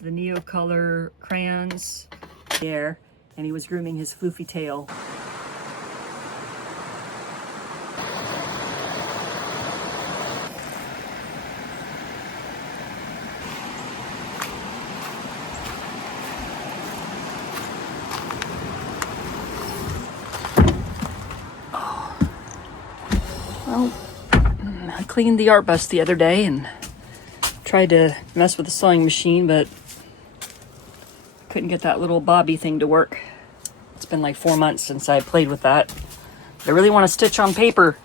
the Neocolor crayons there, and he was grooming his floofy tail. Well, I cleaned the art bus the other day and tried to mess with the sewing machine, but couldn't get that little bobby thing to work. It's been like 4 months since I played with that. I really want to stitch on paper.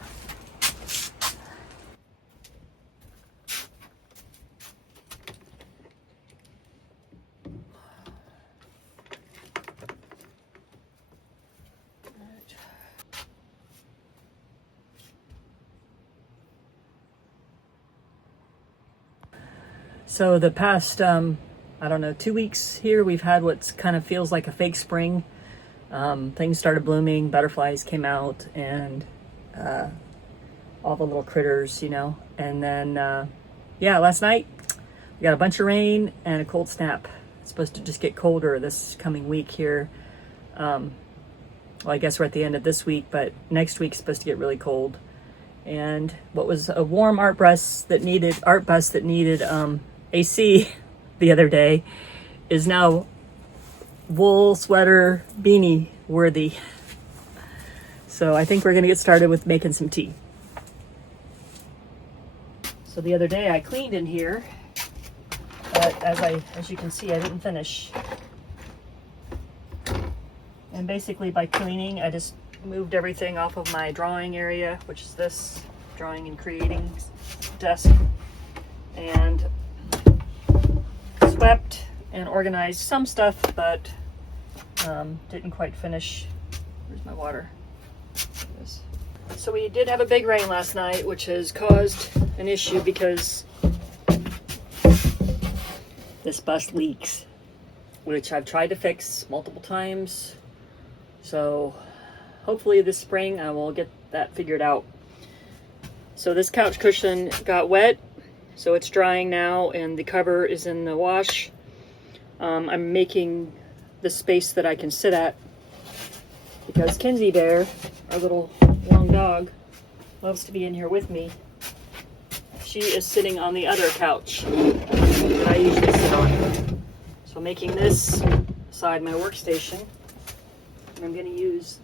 So the past, I don't know, 2 weeks here, we've had what kind of feels like a fake spring. Things started blooming, butterflies came out, and all the little critters, you know. And then, yeah, last night we got a bunch of rain and a cold snap. It's supposed to just get colder this coming week here. Well, I guess we're at the end of this week, but next week's supposed to get really cold. And what was a warm art bus that needed AC the other day is now wool sweater beanie worthy. So I think we're gonna get started with making some tea. So the other day I cleaned in here, but as you can see, I didn't finish. And basically by cleaning, I just moved everything off of my drawing area, which is this drawing and creating desk, and swept and organized some stuff, but didn't quite finish. Where's my water? There it is. So we did have a big rain last night, which has caused an issue because this bus leaks, which I've tried to fix multiple times. So hopefully this spring I will get that figured out. So this couch cushion got wet, so it's drying now, and the cover is in the wash. I'm making the space that I can sit at because Kinsey Bear, our little young dog, loves to be in here with me. She is sitting on the other couch that I usually sit on. So making this side my workstation, and I'm going to use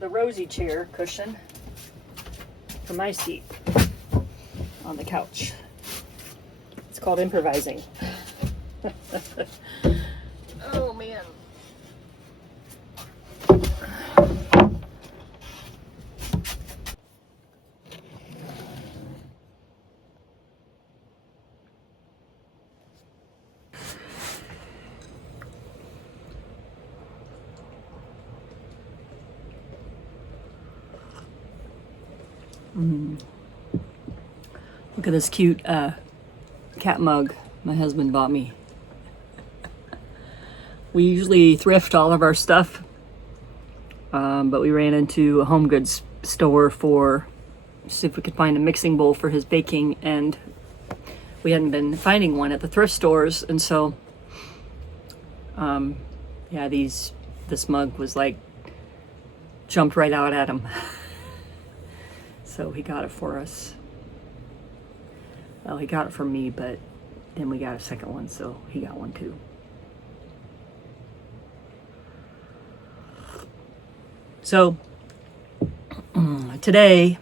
the Rosie chair cushion for my seat on the couch. It's called improvising. Oh man. Look at this cute cat mug my husband bought me. We usually thrift all of our stuff, but we ran into a home goods store for see if we could find a mixing bowl for his baking, and we hadn't been finding one at the thrift stores, and so yeah, this mug was like jumped right out at him. So he got it for us. Well, he got it for me, but then we got a second one, so he got one too. So today,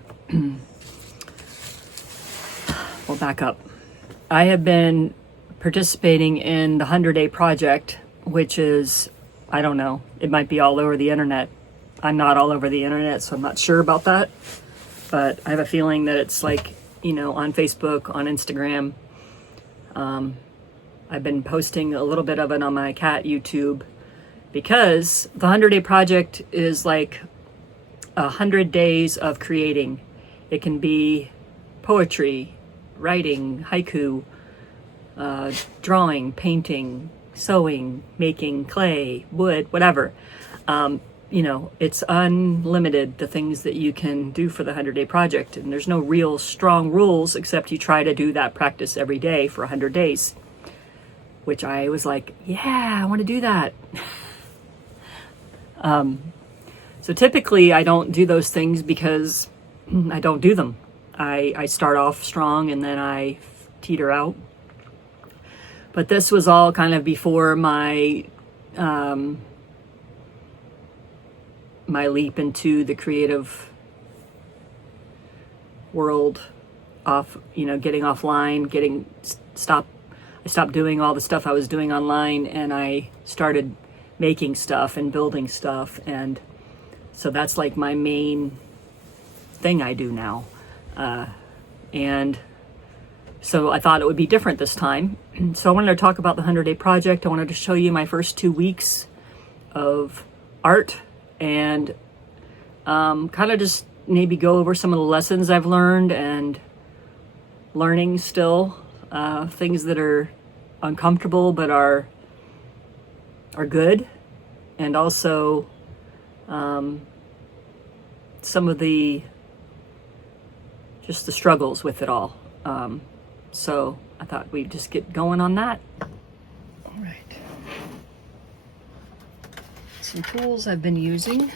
we'll back up. I have been participating in the 100-Day Project, which is, I don't know, it might be all over the internet. I'm not all over the internet, so I'm not sure about that. But I have a feeling that it's like, you know, on Facebook, on Instagram. I've been posting a little bit of it on my cat YouTube, because the 100-Day Project is like 100 days of creating. It can be poetry, writing, haiku, drawing, painting, sewing, making clay, wood, whatever. You know, it's unlimited, the things that you can do for the 100-Day Project. And there's no real strong rules, except you try to do that practice every day for 100 days. which I was like, yeah, I want to do that. So typically I don't do those things because I don't do them. I start off strong and then I teeter out. But this was all kind of before my my leap into the creative world, off, getting offline, I stopped doing all the stuff I was doing online, and I started making stuff and building stuff, and so that's like my main thing I do now. And so I thought it would be different this time. So I wanted to talk about the 100-day project. I wanted to show you my first 2 weeks of art, and kind of just maybe go over some of the lessons I've learned and learning still, things that are uncomfortable but are good, and also some of the struggles with it all. So I thought we'd just get going on that. All right. Some tools I've been using.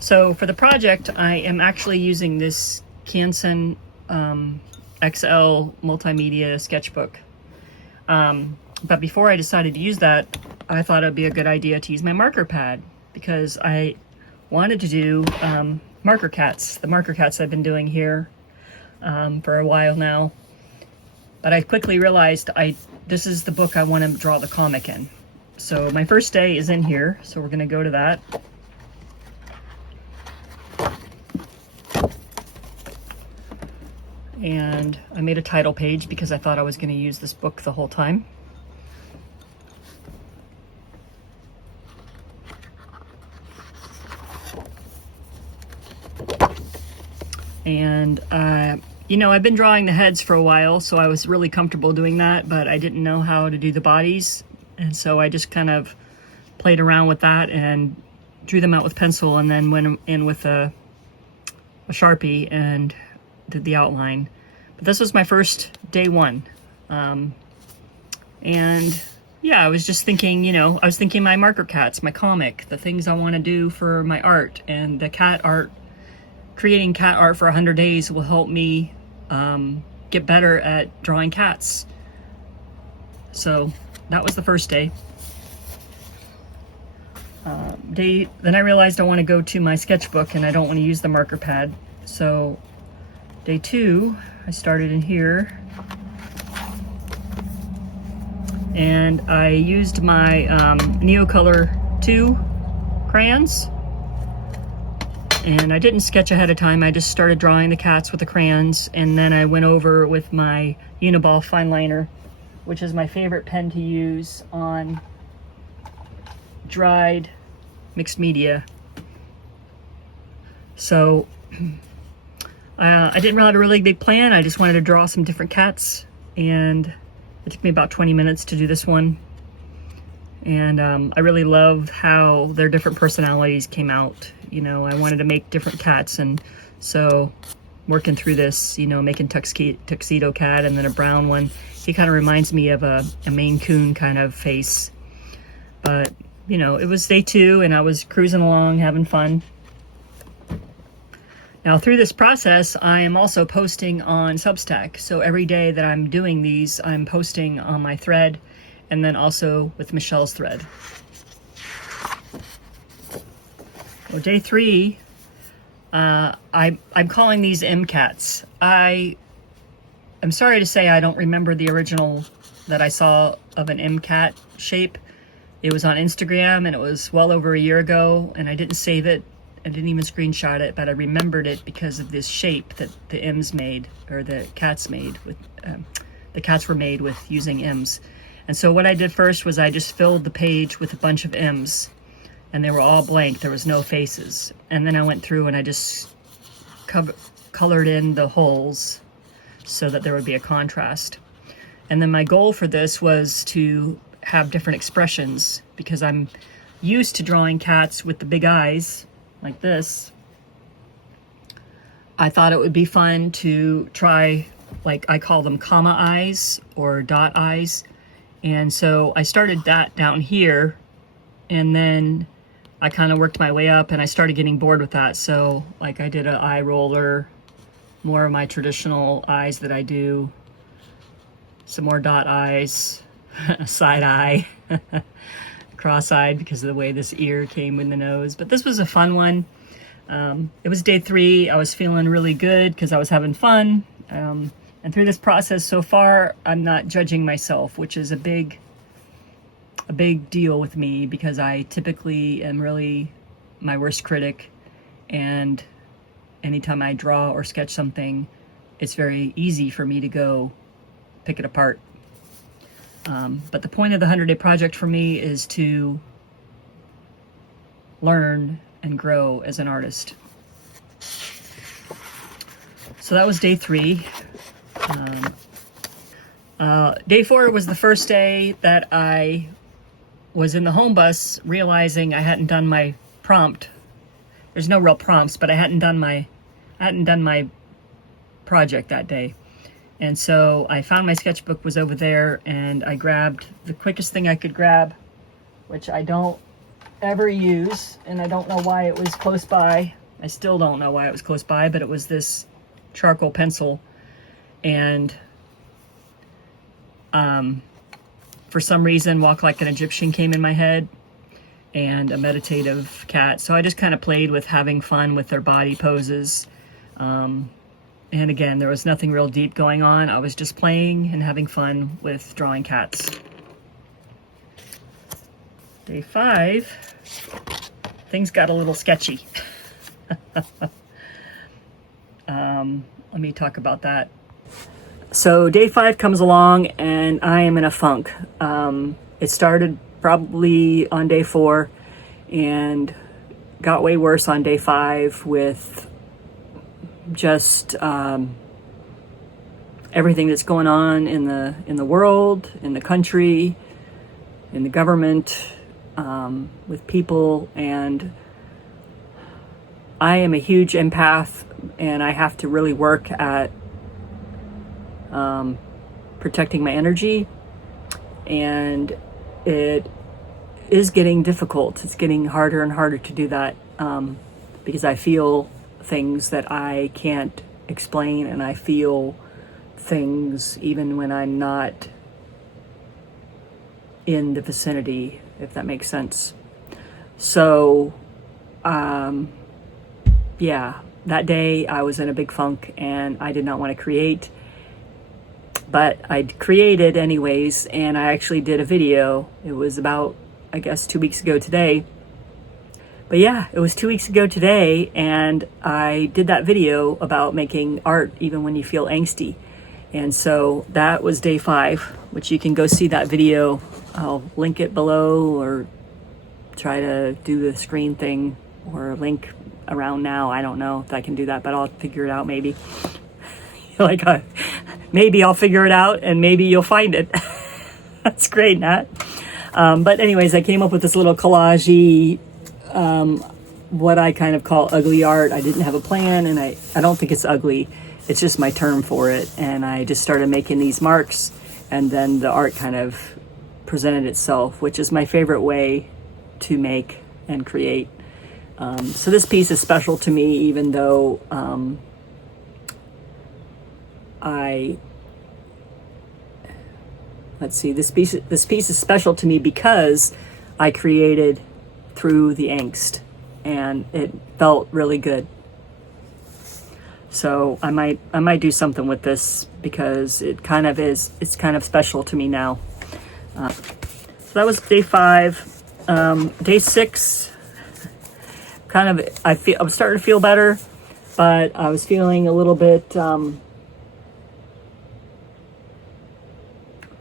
So for the project, I am actually using this Canson XL multimedia sketchbook. But before I decided to use that, I thought it'd be a good idea to use my marker pad, because I wanted to do marker cats, the marker cats I've been doing here for a while now. But I quickly realized this is the book I want to draw the comic in. So my first day is in here, so we're going to go to that. And I made a title page because I thought I was going to use this book the whole time. And, I've been drawing the heads for a while, so I was really comfortable doing that, but I didn't know how to do the bodies. And so I just kind of played around with that and drew them out with pencil, and then went in with a Sharpie and did the outline. But this was my first day one. And yeah, I was just thinking, I was thinking my marker cats, my comic, the things I want to do for my art, and the cat art. Creating cat art for 100 days will help me get better at drawing cats. So that was the first day. Then I realized I want to go to my sketchbook and I don't want to use the marker pad. So day 2, I started in here, and I used my Neocolor 2 crayons. And I didn't sketch ahead of time, I just started drawing the cats with the crayons, and then I went over with my Uniball fine liner, which is my favorite pen to use on dried mixed media. So I didn't really have a really big plan, I just wanted to draw some different cats, and it took me about 20 minutes to do this one. And I really love how their different personalities came out. I wanted to make different cats, and so working through this, making tuxedo cat, and then a brown one. He kind of reminds me of a Maine Coon kind of face. But, it was day 2, and I was cruising along, having fun. Now, through this process, I am also posting on Substack. So every day that I'm doing these, I'm posting on my thread, and then also with Michelle's thread. Well, day 3, I'm calling these M-Cats. I'm sorry to say I don't remember the original that I saw of an M-Cat shape. It was on Instagram, and it was well over a year ago, and I didn't save it. I didn't even screenshot it, but I remembered it because of this shape that the M's made, or the cats made with, the cats were made with using M's. And so what I did first was I just filled the page with a bunch of M's, and they were all blank. There was no faces. And then I went through and I just colored in the holes so that there would be a contrast. And then my goal for this was to have different expressions, because I'm used to drawing cats with the big eyes like this. I thought it would be fun to try, like I call them comma eyes or dot eyes. And so I started that down here, and then I kind of worked my way up, and I started getting bored with that. So like I did an eye roller, more of my traditional eyes that I do, some more dot eyes, side eye, cross-eyed because of the way this ear came in the nose. But this was a fun one. It was day 3. I was feeling really good because I was having fun. And through this process so far, I'm not judging myself, which is a big deal with me, because I typically am really my worst critic. And anytime I draw or sketch something, it's very easy for me to go pick it apart. But the point of the 100-day project for me is to learn and grow as an artist. So that was day 3. Day 4 was the first day that I was in the home bus, realizing I hadn't done my prompt. There's no real prompts, but I hadn't done my project that day. And so I found my sketchbook was over there, and I grabbed the quickest thing I could grab, which I don't ever use, and I don't know why it was close by. I still don't know why it was close by, but it was this charcoal pencil. And for some reason, Walk Like an Egyptian came in my head, and a meditative cat. So I just kind of played with having fun with their body poses. And again, there was nothing real deep going on. I was just playing and having fun with drawing cats. Day 5, things got a little sketchy. Let me talk about that. So day 5 comes along, and I am in a funk. It started probably on day 4 and got way worse on day 5 with just everything that's going on in the world, in the country, in the government, with people. And I am a huge empath, and I have to really work at protecting my energy, and it is getting difficult. It's getting harder and harder to do that, because I feel things that I can't explain, and I feel things even when I'm not in the vicinity, if that makes sense. So yeah, that day I was in a big funk, and I did not want to create, but I created anyways. And I actually did a video. It was about, I guess, 2 weeks ago today. But yeah, it was 2 weeks ago today, and I did that video about making art even when you feel angsty. And so that was day 5, which you can go see that video. I'll link it below, or try to do the screen thing, or link around now. I don't know if I can do that, but I'll figure it out maybe. Like, maybe I'll figure it out, and maybe you'll find it. That's great, Nat. But anyways, I came up with this little collage-y, what I kind of call ugly art. I didn't have a plan, and I don't think it's ugly. It's just my term for it. And I just started making these marks, and then the art kind of presented itself, which is my favorite way to make and create. So this piece is special to me, even though this piece is special to me because I created through the angst, and it felt really good. So I might do something with this, because it's kind of special to me now. So that was day 5. Day 6, I'm starting to feel better, but I was feeling a little bit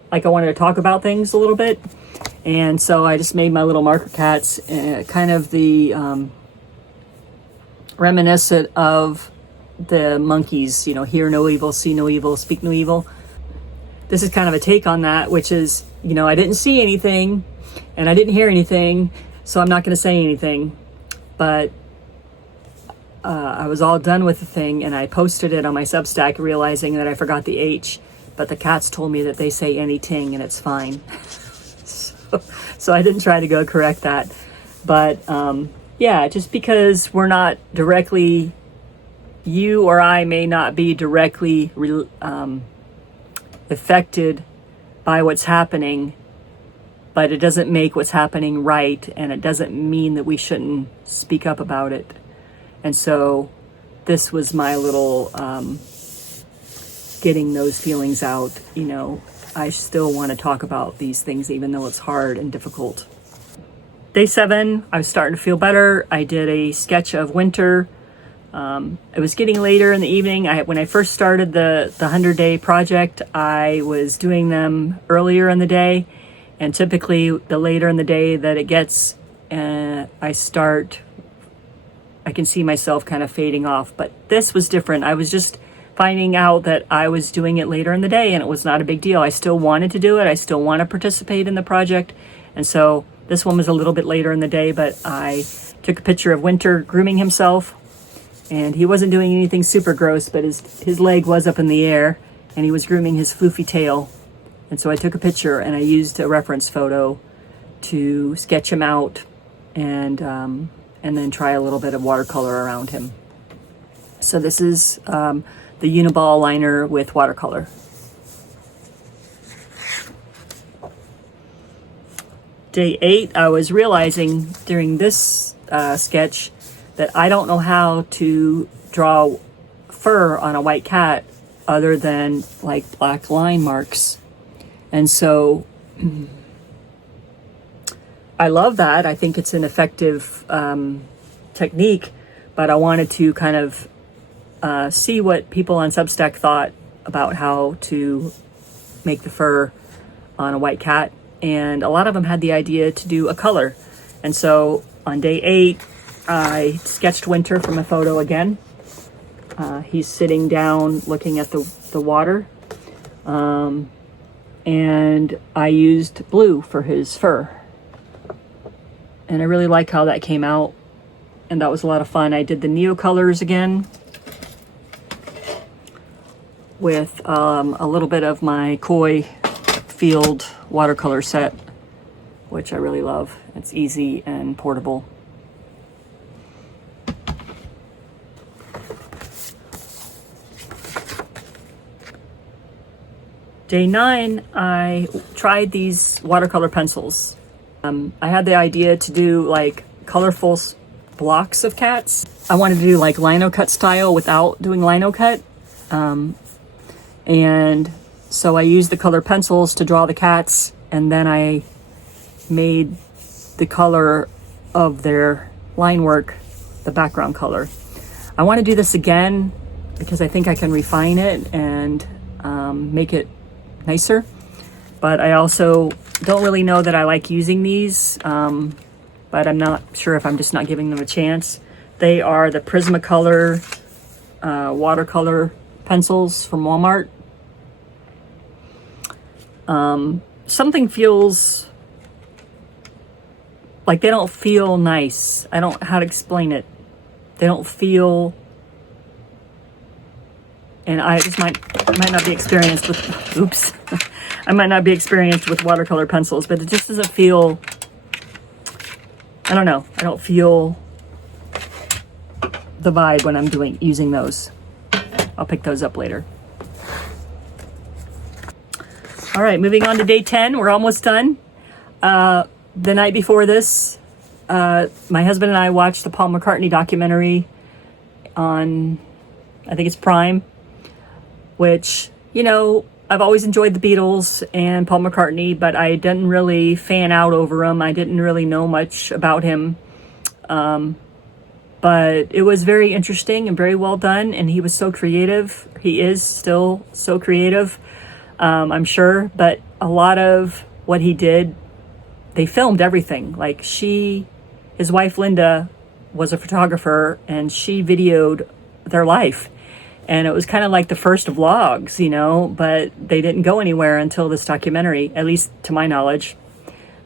like I wanted to talk about things a little bit. And so I just made my little marker cats, kind of the reminiscent of the monkeys, hear no evil, see no evil, speak no evil. This is kind of a take on that, which is, I didn't see anything and I didn't hear anything, so I'm not going to say anything. But I was all done with the thing, and I posted it on my Substack, realizing that I forgot the H, but the cats told me that they say anything and it's fine. So I didn't try to go correct that. But yeah, just because we're not directly, you or I may not be directly affected by what's happening, but it doesn't make what's happening right, and it doesn't mean that we shouldn't speak up about it. And so this was my little getting those feelings out. I still want to talk about these things even though it's hard and difficult. Day 7, I was starting to feel better. I did a sketch of winter. It was getting later in the evening. When I first started the 100-day project, I was doing them earlier in the day. And typically, the later in the day that it gets, I can see myself kind of fading off. But this was different. I was just finding out that I was doing it later in the day, and it was not a big deal. I still wanted to do it. I still want to participate in the project. And so this one was a little bit later in the day, but I took a picture of Winter grooming himself. And he wasn't doing anything super gross, but his leg was up in the air, and he was grooming his floofy tail. And so I took a picture, and I used a reference photo to sketch him out, and then try a little bit of watercolor around him. So this is the Uniball liner with watercolor. Day 8, I was realizing during this sketch that I don't know how to draw fur on a white cat other than like black line marks. And so I love that. I think it's an effective technique, but I wanted to kind of see what people on Substack thought about how to make the fur on a white cat. And a lot of them had the idea to do a color. And so on day 8, I sketched Winter from a photo again. He's sitting down looking at the water. And I used blue for his fur. And I really like how that came out. And that was a lot of fun. I did the Neo colors again with a little bit of my Koi Field watercolor set, which I really love. It's easy and portable. Day 9, I tried these watercolor pencils. I had the idea to do like colorful blocks of cats. I wanted to do like lino cut style without doing lino cut. And so I used the color pencils to draw the cats, and then I made the color of their line work the background color. I want to do this again because I think I can refine it and make it nicer. But I also don't really know that I like using these, but I'm not sure if I'm just not giving them a chance. They are the Prismacolor watercolor pencils from Walmart. Something feels like they don't feel nice. I don't know how to explain it. They don't feel, and I just might not be experienced with, oops. I might not be experienced with watercolor pencils, but it just doesn't feel, I don't know. I don't feel the vibe when I'm using those. I'll pick those up later. All right, moving on to day 10. We're almost done. The night before this, my husband and I watched the Paul McCartney documentary on, I think it's Prime, which, you know, I've always enjoyed the Beatles and Paul McCartney, but I didn't really fan out over him. I didn't really know much about him. but it was very interesting and very well done, and he was so creative. He is still so creative, I'm sure, but a lot of what he did, they filmed everything. Like his wife Linda was a photographer, and she videoed their life. And it was kind of like the first vlogs, you know, but they didn't go anywhere until this documentary, at least to my knowledge.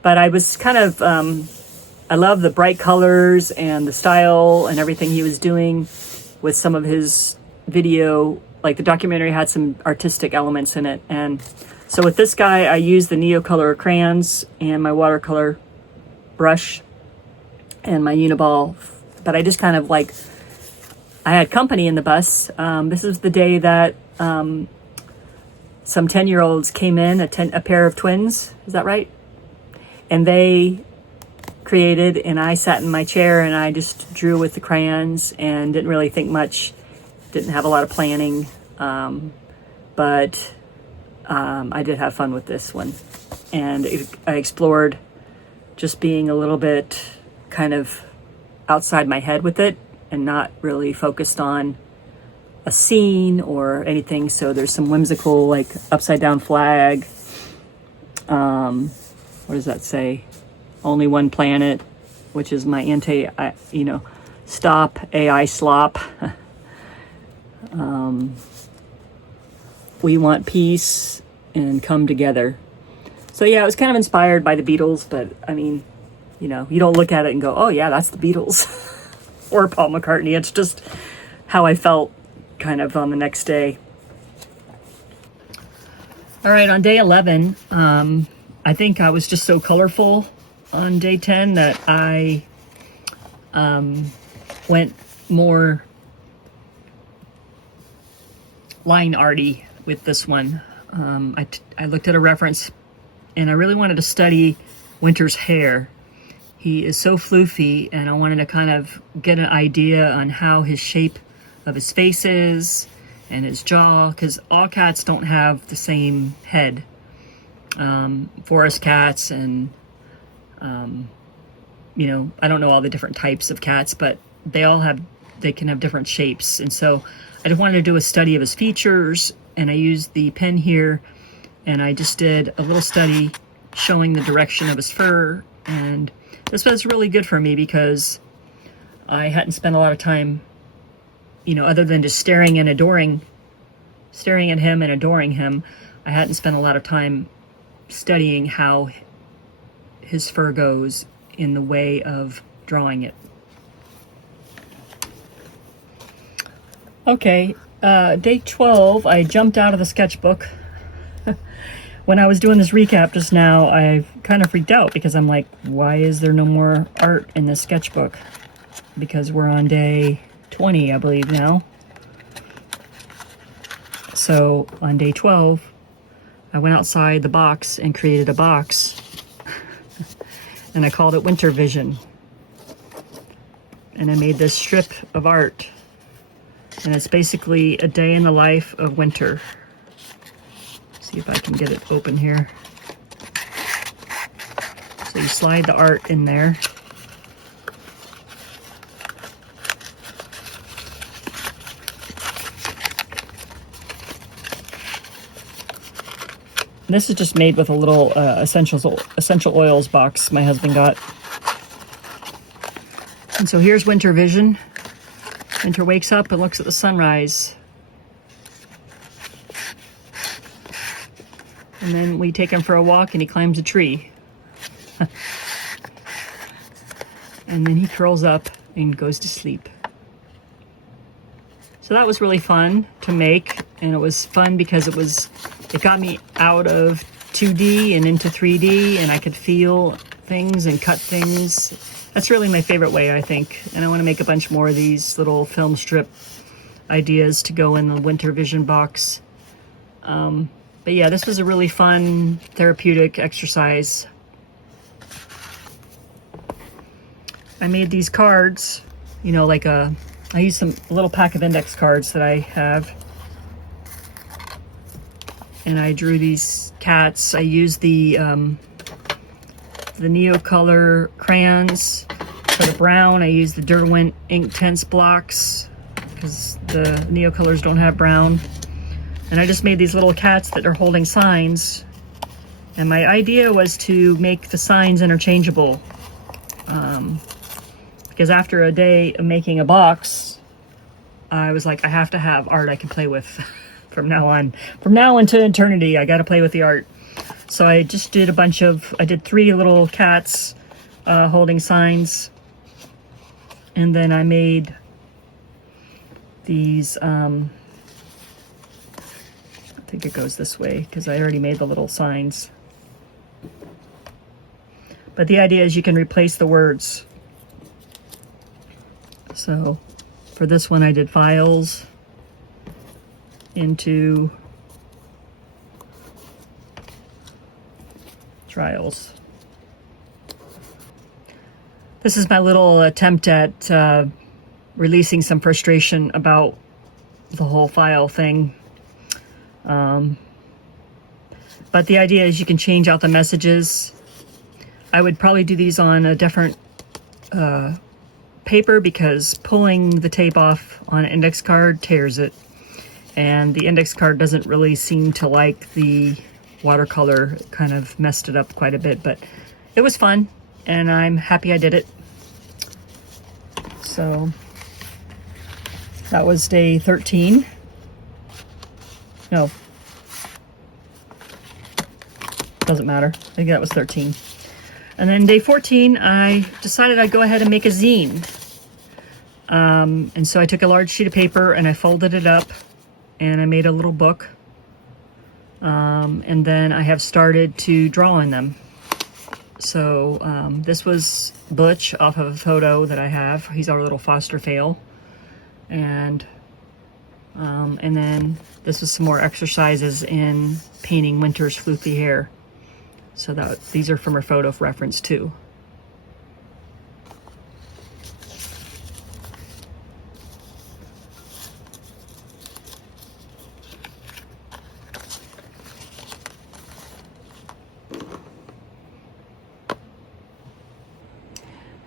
But I was kind of, I love the bright colors and the style and everything he was doing with some of his video. Like the documentary had some artistic elements in it. And so with this guy, I used the Neocolor crayons and my watercolor brush and my Uniball. But I just kind of like, I had company in the bus. This is the day that some 10-year-olds came in, a pair of twins. Is that right? And they created, and I sat in my chair and I just drew with the crayons and didn't really think much. Didn't have a lot of planning. But I did have fun with this one. And I explored just being a little bit kind of outside my head with it, and not really focused on a scene or anything. So there's some whimsical, like upside down flag. What does that say? Only one planet, which is my stop AI slop. We want peace and come together. So yeah, it was kind of inspired by the Beatles, but I mean, you know, you don't look at it and go, oh yeah, that's the Beatles. Or Paul McCartney. It's just how I felt kind of on the next day. All right, on day 11, I think I was just so colorful on day 10 that I went more line arty with this one. I looked at a reference, and I really wanted to study Winter's hair. He is so floofy, and I wanted to kind of get an idea on how his shape of his face is and his jaw, because all cats don't have the same head. Forest cats and, you know, I don't know all the different types of cats, but they can have different shapes. And so I just wanted to do a study of his features, and I used the pen here, and I just did a little study showing the direction of his fur. And this was really good for me because I hadn't spent a lot of time, you know, other than just staring at him and adoring him, I hadn't spent a lot of time studying how his fur goes in the way of drawing it. Okay, day 12, I jumped out of the sketchbook. When I was doing this recap just now, I kind of freaked out because I'm like, why is there no more art in this sketchbook? Because we're on day 20, I believe now. So on day 12, I went outside the box and created a box. And I called it Winter Vision. And I made this strip of art. And it's basically a day in the life of winter. See if I can get it open here. So you slide the art in there. This is just made with a little essential oils box my husband got. And so here's Winter Vision. Winter wakes up and looks at the sunrise. And then we take him for a walk and he climbs a tree. And then he curls up and goes to sleep. So that was really fun to make, and it was fun because it got me out of 2D and into 3D, and I could feel things and cut things. That's really my favorite way, I think. And I want to make a bunch more of these little film strip ideas to go in the Winter Vision box. But yeah, this was a really fun therapeutic exercise. I made these cards, you know, like I used a little pack of index cards that I have. And I drew these cats. I used the Neocolor crayons, For the brown, I used the Derwent Inktense blocks because the Neocolors don't have brown. And I just made these little cats that are holding signs. And my idea was to make the signs interchangeable. Because after a day of making a box, I was like, I have to have art I can play with from now on. From now into eternity, I got to play with the art. So I just did I did 3 little cats holding signs. And then I made these, I think it goes this way because I already made the little signs. But the idea is you can replace the words. So for this one, I did files into trials. This is my little attempt at releasing some frustration about the whole file thing. But the idea is you can change out the messages. I would probably do these on a different paper because pulling the tape off on an index card tears it. And the index card doesn't really seem to like the watercolor. It kind of messed it up quite a bit, but it was fun and I'm happy I did it. So that was day 13. No, doesn't matter. I think that was 13. And then day 14, I decided I'd go ahead and make a zine. And so I took a large sheet of paper and I folded it up and I made a little book. And then I have started to draw on them. So this was Butch off of a photo that I have. He's our little foster fail. And then this was some more exercises in painting Winter's floofy hair. So these are from her photo reference too.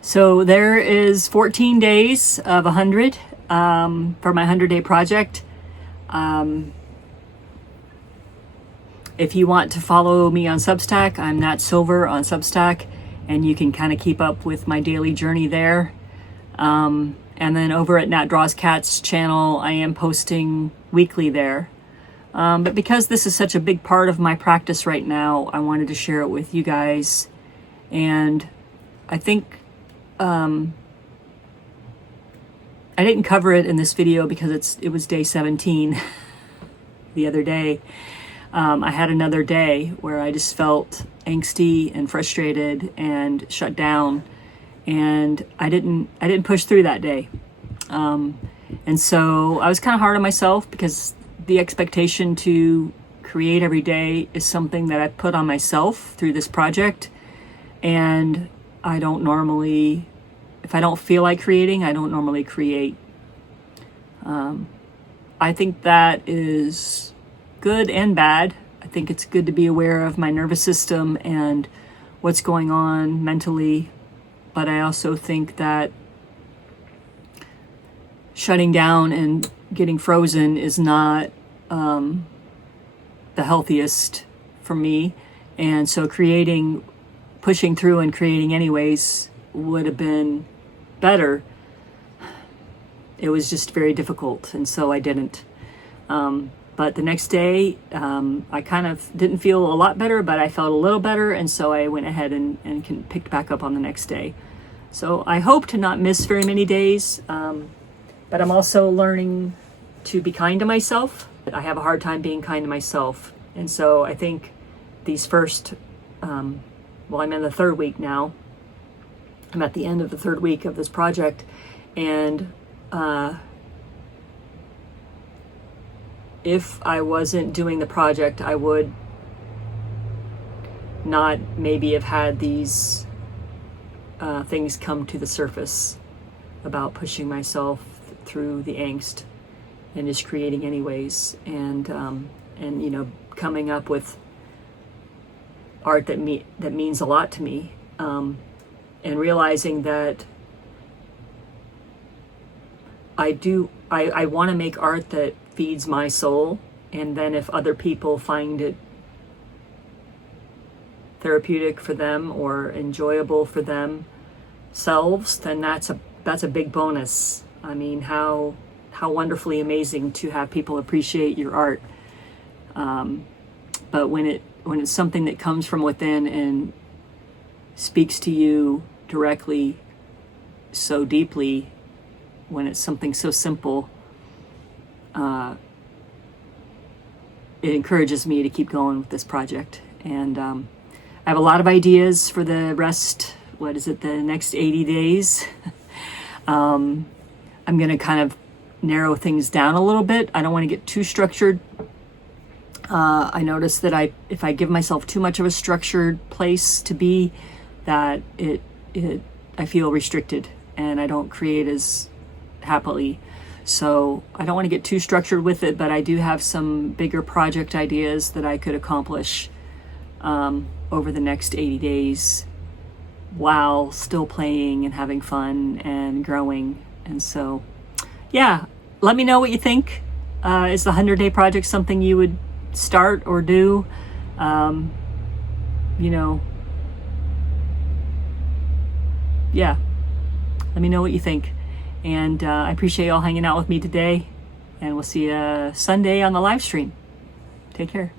So there is 14 days of 100 for my 100-day project. If you want to follow me on Substack, I'm Nat Silver on Substack, and you can kind of keep up with my daily journey there. And then over at Nat Draws Cats channel, I am posting weekly there. But because this is such a big part of my practice right now, I wanted to share it with you guys. And I think I didn't cover it in this video because it was day 17 the other day. I had another day where I just felt angsty and frustrated and shut down, and I didn't push through that day. And so I was kind of hard on myself because the expectation to create every day is something that I put on myself through this project, and I don't normally, if I don't feel like creating, I don't normally create. I think that is good and bad. I think it's good to be aware of my nervous system and what's going on mentally, but I also think that shutting down and getting frozen is not the healthiest for me. And so pushing through and creating anyways would have been better. It was just very difficult, and so I didn't. But the next day, I kind of didn't feel a lot better, but I felt a little better, and so I went ahead and picked back up on the next day. So I hope to not miss very many days, but I'm also learning to be kind to myself. I have a hard time being kind to myself, and so I think these first, I'm in the 3rd week now. I'm at the end of the 3rd week of this project, and if I wasn't doing the project, I would not maybe have had these things come to the surface about pushing myself through the angst and just creating anyways, and coming up with art that means a lot to me, and realizing that I want to make art that feeds my soul, and then if other people find it therapeutic for them or enjoyable for themselves, then that's a big bonus. I mean, how wonderfully amazing to have people appreciate your art. But when it's something that comes from within and speaks to you directly, so deeply, when it's something so simple, it encourages me to keep going with this project. And I have a lot of ideas for the rest, the next 80 days. I'm going to kind of narrow things down a little bit. I don't want to get too structured. I notice that if I give myself too much of a structured place to be, that I feel restricted and I don't create as happily. So I don't want to get too structured with it, but I do have some bigger project ideas that I could accomplish over the next 80 days while still playing and having fun and growing. And so, yeah, let me know what you think. Is the 100-day project something you would start or do? Yeah, let me know what you think. And I appreciate y'all hanging out with me today. And we'll see you Sunday on the live stream. Take care.